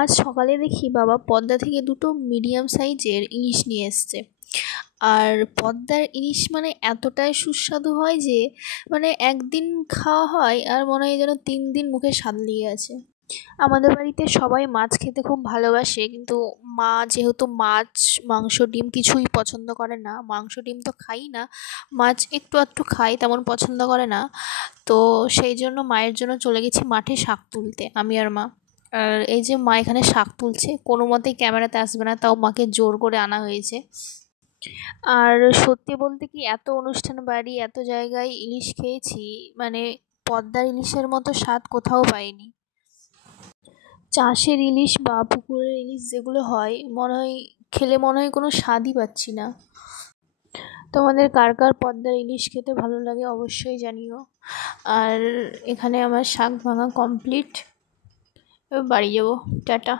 আজ সকালে দেখি বাবা পদ্মা থেকে দুটো মিডিয়াম সাইজের ইলিশ নিয়ে এসছে। আর পদ্মার ইলিশ মানে এতটাই সুস্বাদু হয় যে মানে একদিন খাওয়া হয় আর মনে হয় যেন 3 দিন মুখে স্বাদ লেগে আছে। আমাদের বাড়িতে সবাই মাছ খেতে খুব ভালোবাসে, কিন্তু মা যেহেতু মাছ, মাংস, ডিম কিছুই পছন্দ করে না, মাংস ডিম তো খাই না, মাছ একটু আধটু খাই, তেমন পছন্দ করে না। তো সেই জন্য মায়ের জন্য চলে গেছি মাঠে শাক তুলতে, আমি আর মা। আর এই যে মা এখানে শাক তুলছে, কোনো মতেই ক্যামেরাতে আসবে না, তাও মাকে জোর করে আনা হয়েছে। আর সত্যি বলতে কি, এত অনুষ্ঠান বাড়ি, এত জায়গায় ইলিশ খেয়েছি, মানে পদ্মার ইলিশের মতো স্বাদ কোথাও পাইনি। চাষের ইলিশ বা পুকুরের ইলিশ যেগুলো হয়, মনে হয় খেলে মনে হয় কোনো স্বাদই পাচ্ছি না। তোমাদের কার কার পদ্মার ইলিশ খেতে ভালো লাগে অবশ্যই জানিও। আর এখানে আমার শাক ভাঙা কমপ্লিট, এবার বাড়ি যাবো। টাটা।